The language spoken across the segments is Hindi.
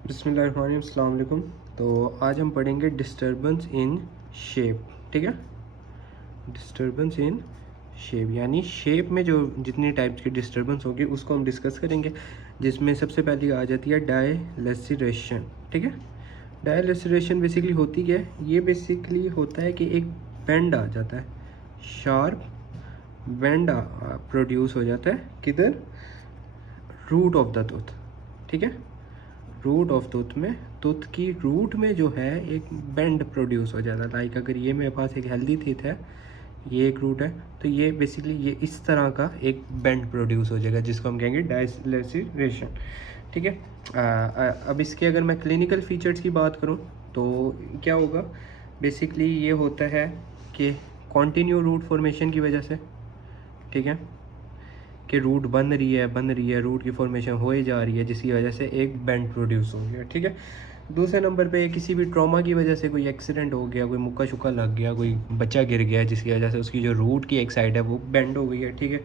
बिस्मिल्लाहिर्रहमानिर्रहीम, अस्सलाम वालेकुम। तो आज हम पढ़ेंगे डिस्टर्बेंस इन शेप। ठीक है, डिस्टर्बेंस इन शेप यानी शेप में जो जितनी टाइप्स की डिस्टर्बेंस होगी उसको हम डिस्कस करेंगे, जिसमें सबसे पहली आ जाती है डायलेसरेशन। ठीक है, डायलेसरेशन बेसिकली होती क्या है? ये बेसिकली होता है कि एक बेंड आ जाता है, शार्प बेंड प्रोड्यूस हो जाता है किधर? Root of the tooth. ठीक है, रूट ऑफ टूथ में, टूथ की रूट में जो है एक बेंड प्रोड्यूस हो जाता है। लाइक अगर ये मेरे पास एक हेल्दी टीथ है, ये एक रूट है, तो ये बेसिकली ये इस तरह का एक बेंड प्रोड्यूस हो जाएगा जिसको हम कहेंगे डायलेसरेशन। ठीक है, अब इसके अगर मैं क्लिनिकल फीचर्स की बात करूँ तो क्या होगा? बेसिकली ये होता है कि कॉन्टिन्यू रूट फॉर्मेशन की वजह से, ठीक है, कि रूट बन रही है, रूट की फॉर्मेशन हो ही जा रही है, जिसकी वजह से एक बेंड प्रोड्यूस हो गया। ठीक है, दूसरे नंबर पे किसी भी ट्रॉमा की वजह से कोई एक्सीडेंट हो गया, कोई मुक्का शुक्का लग गया, कोई बच्चा गिर गया, जिसकी वजह से उसकी जो रूट की एक साइड है वो बेंड हो गई है। ठीक है,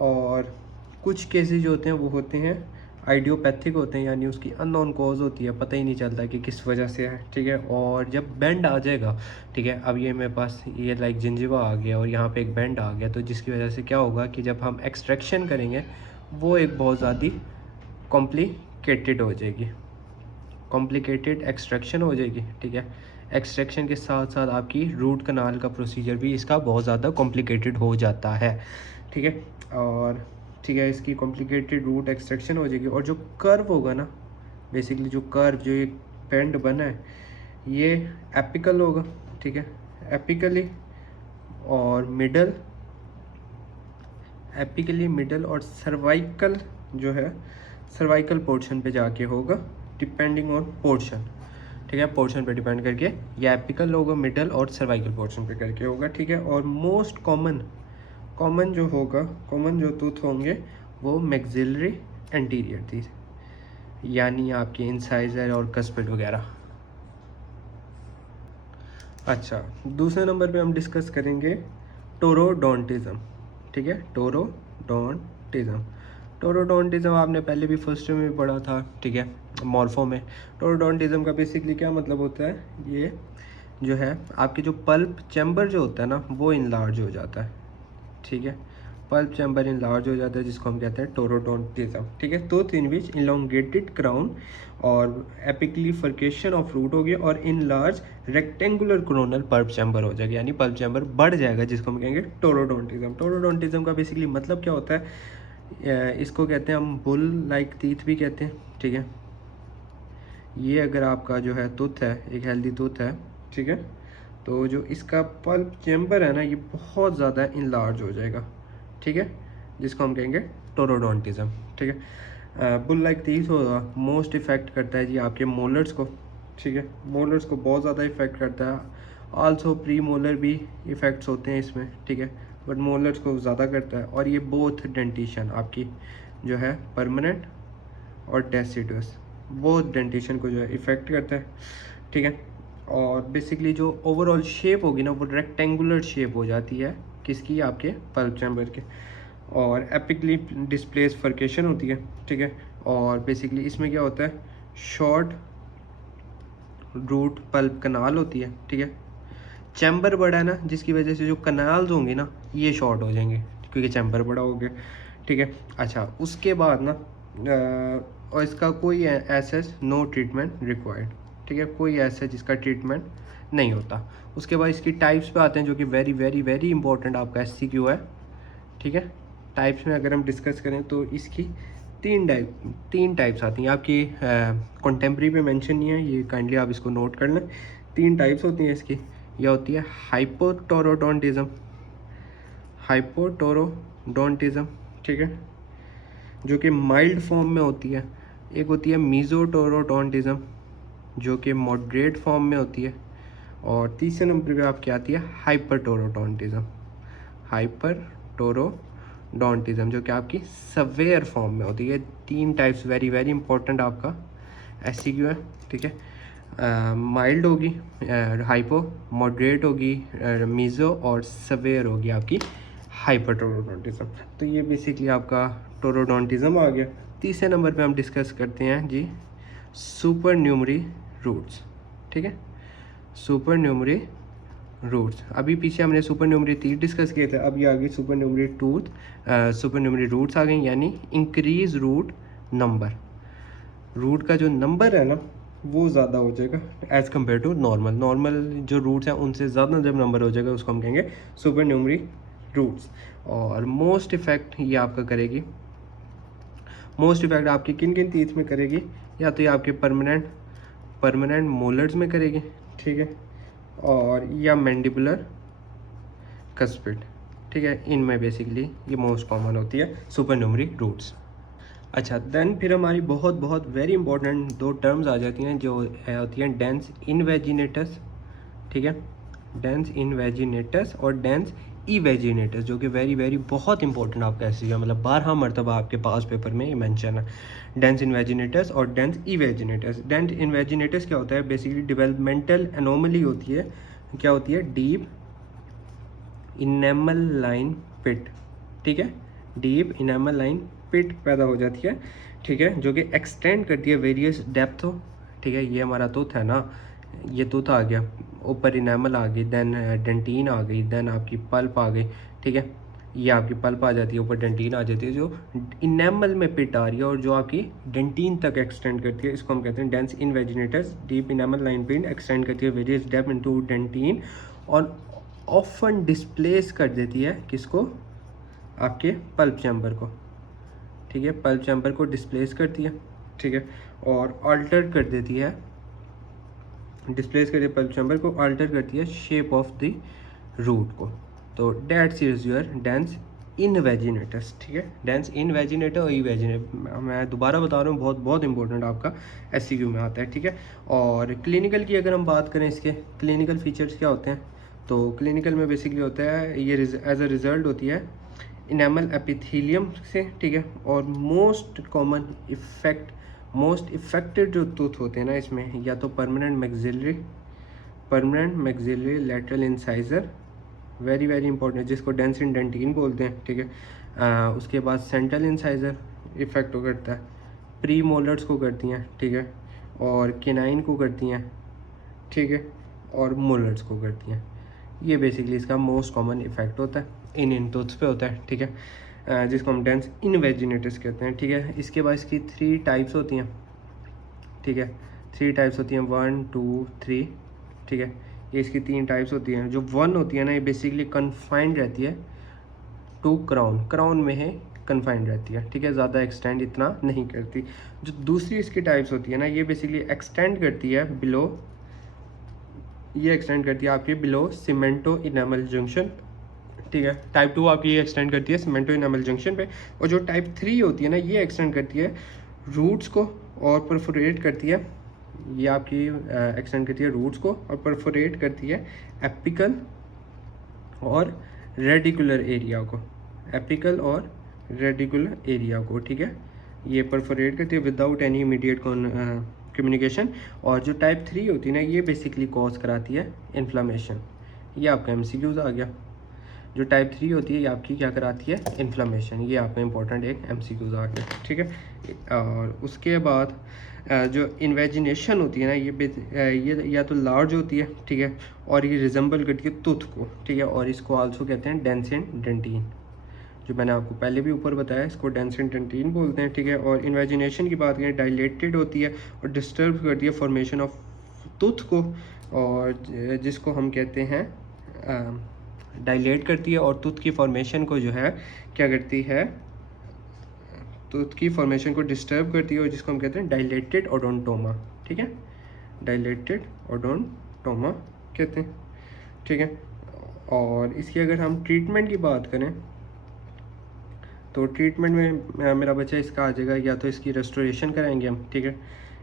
और कुछ केसेस जो होते हैं वो होते हैं आइडियोपैथिक होते हैं, यानी उसकी अननोन कॉज होती है, पता ही नहीं चलता कि किस वजह से है। ठीक है, और जब बेंड आ जाएगा, ठीक है, अब ये मेरे पास ये लाइक जिंजिवा आ गया और यहाँ पे एक बेंड आ गया, तो जिसकी वजह से क्या होगा कि जब हम एक्सट्रैक्शन करेंगे वो एक बहुत ज़्यादा कॉम्प्लिकेटेड हो जाएगी, कॉम्प्लिकेटेड एक्सट्रैक्शन हो जाएगी। ठीक है, एक्सट्रैक्शन के साथ साथ आपकी रूट कनाल का प्रोसीजर भी इसका बहुत ज़्यादा कॉम्प्लिकेटेड हो जाता है। ठीक है, और ठीक है, इसकी कॉम्प्लिकेटेड रूट एक्सट्रैक्शन हो जाएगी, और जो कर्व होगा ना, बेसिकली जो कर्व, जो एक पेंड बना है, ये एपिकल होगा। ठीक है, एपिकली और मिडल, एपिकली मिडल और सर्वाइकल जो है, सर्वाइकल पोर्शन पे जाके होगा, डिपेंडिंग ऑन पोर्शन। ठीक है, पोर्शन पे डिपेंड करके ये एपिकल होगा, मिडल और सर्वाइकल पोर्शन पे करके होगा। ठीक है, और मोस्ट कॉमन जो होगा, कॉमन जो टूथ होंगे वो मैक्सिलरी एंटीरियर थी, यानी आपके इंसाइजर और कस्पिड वगैरह। अच्छा, दूसरे नंबर पे हम डिस्कस करेंगे टोरोडोंटिज्म। ठीक है, टोरोडोंटिज्म, टोरोडोंटिज्म आपने पहले भी फर्स्ट में भी पढ़ा था। ठीक है, मॉर्फो में। टोरोडोंटिज्म का बेसिकली क्या मतलब होता है? ये जो है आपके जो पल्प चैम्बर जो होता है ना, वो इनलार्ज हो जाता है। ठीक है, पल्प चैम्बर इनलार्ज हो जाता है, जिसको हम कहते हैं टोरोडोंटिज्म। ठीक है, टूथ इन विच इलोंगेटेड क्राउन और एपिकली फर्केशन ऑफ रूट हो गया, और in large rectangular coronal pulp chamber हो जाएगा, यानी पल्प चैम्बर बढ़ जाएगा, जिसको हम कहेंगे टोरोडोंटिज्म। टोरोडोंटिज्म का बेसिकली मतलब क्या होता है? इसको कहते हैं हम बुल लाइक टीथ भी कहते हैं। ठीक है, ये अगर आपका जो है टूथ है, एक हेल्दी टूथ है, ठीक है, तो जो इसका पल्प चैम्बर है ना, ये बहुत ज़्यादा इनलार्ज हो जाएगा। ठीक है, जिसको हम कहेंगे टोरोडोंटिज्म। ठीक है, बुल लाइक टीथ होगा, मोस्ट इफेक्ट करता है जी आपके मोलर्स को। ठीक है, मोलर्स को बहुत ज़्यादा इफेक्ट करता है, आल्सो प्री मोलर भी इफ़ेक्ट्स होते हैं इसमें। ठीक है, बट मोलर्स को ज़्यादा करता है, और ये बोथ डेंटिशन आपकी जो है परमानेंट और डेसिडुअस, बोथ डेंटिशन को जो है इफ़ेक्ट करता है। ठीक है, और बेसिकली जो ओवरऑल शेप होगी ना, वो रेक्टेंगुलर शेप हो जाती है, किसकी? आपके पल्प चैम्बर के, और एपिकली डिस्प्लेस फर्केशन होती है। ठीक है, और बेसिकली इसमें क्या होता है? शॉर्ट रूट पल्प कनाल होती है। ठीक है, चैम्बर बड़ा है ना, जिसकी वजह से जो कनाल्स होंगे ना, ये शॉर्ट हो जाएंगे क्योंकि चैम्बर बड़ा हो गया। ठीक है, अच्छा, उसके बाद ना और इसका कोई ऐसा नो ट्रीटमेंट रिक्वायर्ड। ठीक है, कोई ऐसा जिसका ट्रीटमेंट नहीं होता। उसके बाद इसकी टाइप्स पे आते हैं, जो कि वेरी वेरी वेरी इंपॉर्टेंट आपका SCQ है। ठीक है, टाइप्स में अगर हम डिस्कस करें तो इसकी तीन टाइप्स आती हैं आपकी। कंटेम्प्रेरी पे मेंशन नहीं है, ये काइंडली आप इसको नोट कर लें। तीन टाइप्स होती हैं इसकी। यह होती है हाइपोटोरोडोंटिज्म, हाइपोटोरोडोंटिज्म, ठीक है, जो कि माइल्ड फॉर्म में होती है। एक होती है मीजोटोरोडोंटिज्म, जो कि मॉडरेट फॉर्म में होती है। और तीसरे नंबर पे आपकी आती है हाइपरटोरोडोंटिज्म, हाइपरटोरोडोंटिज्म, जो कि आपकी सवेयर फॉर्म में होती है। तीन टाइप्स वेरी वेरी इंपॉर्टेंट आपका SCQ है। ठीक है, माइल्ड होगी हाइपो, मॉडरेट होगी मीज़ो, और सवेयर होगी आपकी हाइपरटोरोडोंटिज्म। तो ये बेसिकली आपका टोरोडोंटिज्म आ गया। तीसरे नंबर पे हम डिस्कस करते हैं जी सुपर न्यूमरी रूट्स, ठीक है, सुपर न्यूमरी रूट्स। अभी पीछे हमने सुपर न्यूमरी 3 डिस्कस किए थे, अब ये आ गई सुपर न्यूमरी सुपर न्यूमरी रूट्स आ गई, यानी इंक्रीज रूट नंबर। रूट का जो नंबर है ना वो ज़्यादा हो जाएगा एज़ कम्पेयर टू नॉर्मल जो रूट्स हैं उनसे ज़्यादा जब नंबर हो जाएगा उसको हम कहेंगे सुपर न्यूमरी रूट्स। और मोस्ट इफेक्ट ये आपका करेगी, मोस्ट इफेक्ट आपकी किन किन टीथ में करेगी, या तो ये आपके परमानेंट मोलर्स में करेगी, ठीक है, और या मैंडिबुलर कस्पिड, ठीक है, इनमें बेसिकली ये मोस्ट कॉमन होती है सुपर न्यूमरी रूट्स। अच्छा, देन फिर हमारी बहुत वेरी इंपॉर्टेंट 2 टर्म्स आ जाती हैं जो होती हैं डेंस इनवेजिनेटस, ठीक है, डेंस इनवेजिनेटस और डेंस इवेजिनेटस, जो कि वेरी बहुत इंपॉर्टेंट आपका ऐसी है, मतलब 12 मरतबा आपके पास पेपर में ये मेंशन है, डेंस इनवेजिनेटस और डेंस इवेजिनेटस। डेंस इनवेजिनेटस क्या होता है, बेसिकली डेवलपमेंटल एनोमली होती है, क्या होती है, डीप इनेमल लाइन पिट, ठीक है, डीप इनेमल लाइन पिट पैदा हो जाती है, ठीक है, जो कि एक्सटेंड करती है वेरियस डेप्थ हो, ठीक है, ये हमारा टूथ है ना, ये टूथ आ गया, ऊपर इनेमल आ गई, देन डेंटीन आ गई, देन आपकी पल्प आ गई, ठीक है, ये आपकी पल्प आ जाती है, ऊपर डेंटीन आ जाती है, जो इनेमल में पिट आ रही है और जो आपकी डेंटीन तक एक्सटेंड करती है, इसको हम कहते हैं डेंस इनवेजिनेटस। डीप इनेमल लाइन पिट एक्सटेंड करती है वेरियस डेप्थ इनटू डेंटीन और ऑफन डिस्प्लेस कर देती है किसको, आपके पल्प चैम्बर को, ठीक है, पल्प चैम्बर को डिस्प्लेस करती है, ठीक है, और अल्टर कर देती है, डिस्प्लेस करती है पल्प चैम्बर को, अल्टर करती है शेप ऑफ द रूट को। तो डेट्स इज योर डेंस इनवेजिनेटस, ठीक है, डेंस इनवेजिनेटर और इवेजिनेटर, मैं दोबारा बता रहा हूँ, बहुत इंपॉर्टेंट आपका एससीक्यू में आता है, ठीक है। और क्लिनिकल की अगर हम बात करें, इसके क्लिनिकल फीचर्स क्या होते हैं, तो क्लिनिकल में बेसिकली होता है ये एज अ रिज़ल्ट होती है इनेमल एपिथेलियम से, ठीक है, और most common effect, most affected जो टूथ होते हैं ना इसमें, या तो permanent maxillary lateral incisor, very important, जिसको डेंस डेंटीन बोलते हैं, ठीक है, उसके बाद सेंट्रल इंसाइजर इफेक्ट करता है, प्री मोलर्स को करती हैं, ठीक है, और केनाइन को करती हैं, ठीक है, और मोलर्स को करती हैं। ये बेसिकली इसका मोस्ट कॉमन इफेक्ट होता है, इन टूथ्स पे होता है, ठीक है, जिसको हम डेंस इनवेजिनेटस कहते हैं, ठीक है। इसके बाद इसकी 3 टाइप्स होती हैं, ठीक है, 3 टाइप्स होती हैं, 1 2 3, ठीक है, ये इसकी 3 टाइप्स होती हैं। जो 1 होती है ना, ये बेसिकली कन्फाइंड रहती है टू क्राउन में है, कन्फाइंड रहती है, ठीक है, ज़्यादा एक्सटेंड इतना नहीं करती। जो दूसरी इसकी टाइप्स होती है ना, ये बेसिकली एक्सटेंड करती है बिलो, ये एक्सटेंड करती है आपकी बिलो सीमेंटो इनेमल जंक्शन, ठीक है। टाइप 2 आपकी ये एक्सटेंड करती है सीमेंटो इनेमल जंक्शन पे, और जो टाइप 3 होती है ना, ये एक्सटेंड करती है रूट्स को और परफोरेट करती है, ये आपकी एक्सटेंड करती है रूट्स को और परफोरेट करती है एपिकल और रेडिकुलर एरिया को, एपिकल और रेडिकुलर एरिया को, ठीक है, ये परफोरेट करती है विदाउट एनी इमीडिएट कम्युनिकेशन। और जो टाइप 3 होती है ना, ये बेसिकली कॉज कराती है इन्फ्लामेशन। ये आपका एमसीक्यूज आ गया। जो टाइप 3 होती है ये आपकी क्या कराती है, इन्फ्लामेशन। ये आपका इंपॉर्टेंट एक एमसीक्यूज आ गया, ठीक है। और उसके बाद जो इन्वेजिनेशन होती है ना, ये या तो लार्ज होती है, ठीक है, और ये रिजेंबल करती है टूथ को, ठीक है, और इसको आल्सो कहते हैं डेंसेंट डेंटीन, जो मैंने आपको पहले भी ऊपर बताया, इसको डेंसेंट डेंटीन बोलते हैं, ठीक है। और इन्वेजिनेशन की बात करें, डायलेटेड होती है और डिस्टर्ब करती है फॉर्मेशन ऑफ टूथ को, और जिसको हम कहते हैं डायलेट करती है और टूथ की फॉर्मेशन को जो है क्या करती है, टूथ की फॉर्मेशन को डिस्टर्ब करती है, और जिसको हम कहते हैं डायलेटेड ओडोंटोमा, ठीक है, डायलेटेड ओडोंटोमा कहते हैं, ठीक है। और इसकी अगर हम ट्रीटमेंट की बात करें, तो ट्रीटमेंट में मेरा बच्चा इसका आ जाएगा, या तो इसकी रेस्टोरेशन कराएंगे हम, ठीक है,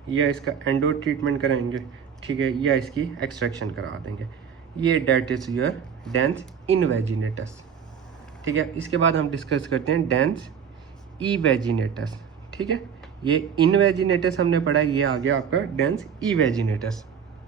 या इसका एंडो ट्रीटमेंट कराएंगे, ठीक है, या इसकी एक्सट्रैक्शन करा देंगे। ये डेट इज़ योर डेंस इनवेजिनेटस, ठीक है। इसके बाद हम डिस्कस करते हैं डेंस इवेजिनेटस, ठीक है। ये इनवेजिनेटस हमने पढ़ा, ये आ गया आपका डेंस इवेजिनेटस।